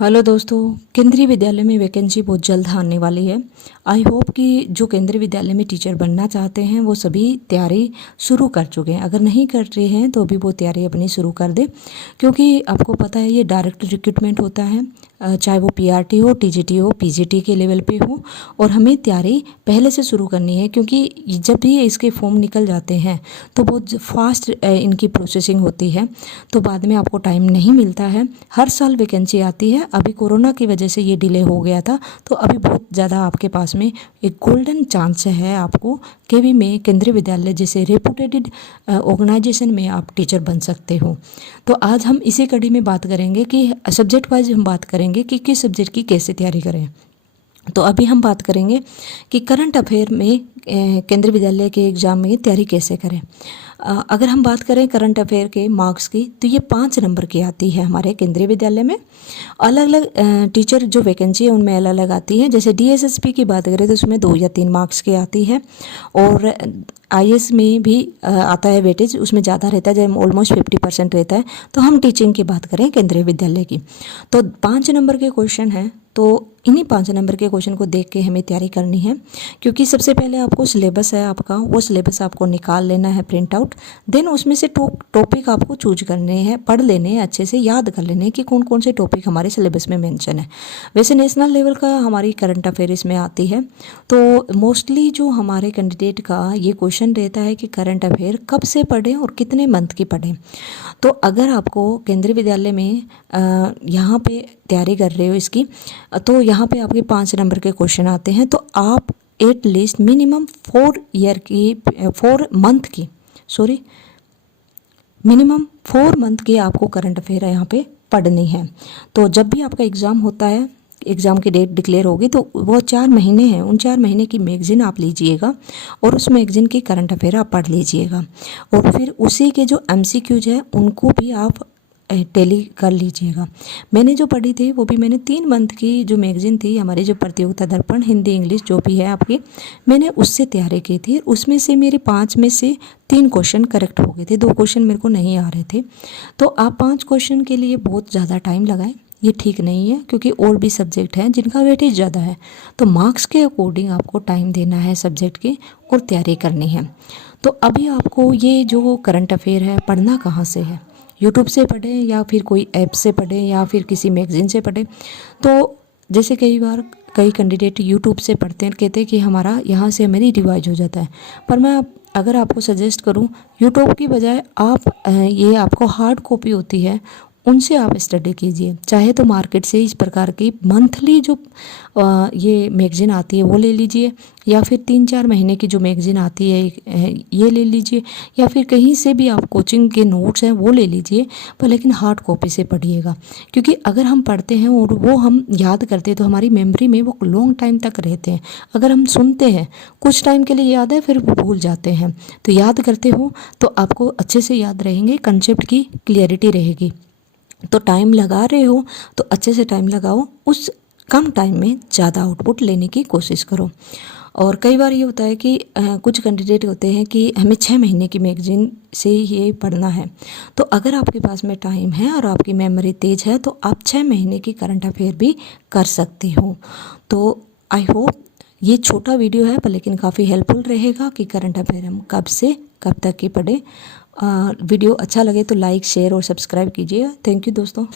Hello दोस्तों, केंद्रीय विद्यालय में वैकेंसी बहुत जल्द आने वाली है। आई होप कि जो केंद्रीय विद्यालय में टीचर बनना चाहते हैं वो सभी तैयारी शुरू कर चुके हैं। अगर नहीं कर रहे हैं तो भी वो तैयारी अपनी शुरू कर दें, क्योंकि आपको पता है ये डायरेक्ट रिक्रूटमेंट होता है, चाहे वो पीआरटी हो, टीजीटी हो, पीजीटी के लेवल पे हो। और हमें तैयारी पहले से शुरू करनी है, क्योंकि जब भी इसके फॉर्म निकल जाते हैं तो बहुत फास्ट इनकी प्रोसेसिंग होती है, तो बाद में आपको टाइम नहीं मिलता है। हर साल वैकेंसी आती है, अभी कोरोना की वजह से ये डिले हो गया था, तो अभी बहुत ज़्यादा आपके पास में एक गोल्डन चांस है आपको केवी में, केंद्रीय विद्यालय जैसे रेपुटेटेड ऑर्गेनाइजेशन में आप टीचर बन सकते हो। तो आज हम इसी कड़ी में बात करेंगे कि सब्जेक्ट वाइज हम बात करेंगे कि किस सब्जेक्ट की कैसे तैयारी करें। तो अभी हम बात करेंगे कि करंट अफेयर में केंद्रीय विद्यालय के एग्ज़ाम में तैयारी कैसे करें। अगर हम बात करें करंट अफेयर के मार्क्स की, तो ये 5 नंबर की आती है हमारे केंद्रीय विद्यालय में। अलग अलग टीचर जो वैकेंसी है उनमें अलग अलग आती है। जैसे डीएसएसपी की बात करें तो उसमें 2 या 3 मार्क्स की आती है, और आईएएस में भी आता है वेटेज, उसमें ज़्यादा रहता है, जब ऑलमोस्ट 50% रहता है। तो हम टीचिंग की बात करें केंद्रीय विद्यालय की, तो 5 नंबर के क्वेश्चन हैं। तो इन्हीं 5 नंबर के क्वेश्चन को देख के हमें तैयारी करनी है, क्योंकि सबसे पहले आपको सिलेबस है आपका, वो सिलेबस आपको निकाल लेना है प्रिंट आउट। देन उसमें से टॉपिक आपको चूज करने हैं, पढ़ लेने हैं, अच्छे से याद कर लेने हैं कि कौन कौन से टॉपिक हमारे सिलेबस में मेंशन है। वैसे नेशनल लेवल का हमारी करंट अफेयर इसमें आती है, तो मोस्टली जो हमारे कैंडिडेट का ये क्वेश्चन रहता है कि करंट अफेयर कब से पढ़ें और कितने मंथ की पढ़ें। तो अगर आपको केंद्रीय विद्यालय में यहाँ पे तैयारी कर रहे हो इसकी, तो यहाँ पे आपके 5 नंबर के क्वेश्चन आते हैं। तो आप एटलीस्ट मिनिमम 4 मंथ की आपको करंट अफेयर यहाँ पे पढ़नी है। तो जब भी आपका एग्ज़ाम होता है, एग्ज़ाम की डेट डिक्लेयर होगी, तो वो 4 महीने हैं, उन 4 महीने की मैगज़ीन आप लीजिएगा और उस मैगज़ीन की करंट अफेयर आप पढ़ लीजिएगा। और फिर उसी के जो एमसीक्यूज है उनको भी आप टैली कर लीजिएगा। मैंने जो पढ़ी थी वो भी मैंने 3 मंथ की जो मैगज़ीन थी हमारी, जो प्रतियोगिता दर्पण हिंदी इंग्लिश जो भी है आपकी, मैंने उससे तैयारी की थी। उसमें से मेरे 5 में से 3 क्वेश्चन करेक्ट हो गए थे, 2 क्वेश्चन मेरे को नहीं आ रहे थे। तो आप 5 क्वेश्चन के लिए बहुत ज़्यादा टाइम लगाएं, ये ठीक नहीं है, क्योंकि और भी सब्जेक्ट हैं जिनका वेटेज ज़्यादा है। तो मार्क्स के अकॉर्डिंग आपको टाइम देना है सब्जेक्ट के और तैयारी करनी है। तो अभी आपको ये जो करंट अफेयर है पढ़ना कहाँ से है, यूट्यूब से पढ़ें या फिर कोई ऐप से पढ़ें या फिर किसी मैगज़ीन से पढ़ें। तो जैसे कई बार कई कैंडिडेट यूट्यूब से पढ़ते हैं, कहते हैं कि हमारा यहाँ से हमारी रिवाइज हो जाता है। पर मैं अगर आपको सजेस्ट करूँ, यूट्यूब की बजाय आप ये आपको हार्ड कॉपी होती है उनसे आप स्टडी कीजिए। चाहे तो मार्केट से इस प्रकार की मंथली जो ये मैगज़ीन आती है वो ले लीजिए, या फिर 3-4 महीने की जो मैगज़ीन आती है ये ले लीजिए, या फिर कहीं से भी आप कोचिंग के नोट्स हैं वो ले लीजिए, पर लेकिन हार्ड कॉपी से पढ़िएगा। क्योंकि अगर हम पढ़ते हैं और वो हम याद करते हैं तो हमारी मेमोरी में वो लॉन्ग टाइम तक रहते हैं। अगर हम सुनते हैं कुछ टाइम के लिए याद है, फिर वो भूल जाते हैं। तो याद करते हो तो आपको अच्छे से याद रहेंगे, कंसेप्ट की क्लियरिटी रहेगी। तो टाइम लगा रहे हो तो अच्छे से टाइम लगाओ, उस कम टाइम में ज़्यादा आउटपुट लेने की कोशिश करो। और कई बार ये होता है कि कुछ कैंडिडेट होते हैं कि हमें 6 महीने की मैगज़ीन से ये पढ़ना है। तो अगर आपके पास में टाइम है और आपकी मेमोरी तेज़ है तो आप 6 महीने की करंट अफेयर भी कर सकते हो। तो आई होप ये छोटा वीडियो है पर लेकिन काफ़ी हेल्पफुल रहेगा कि करंट अफेयर हम कब से कब तक की पढ़ें। वीडियो अच्छा लगे तो लाइक शेयर और सब्सक्राइब कीजिए। थैंक यू दोस्तों।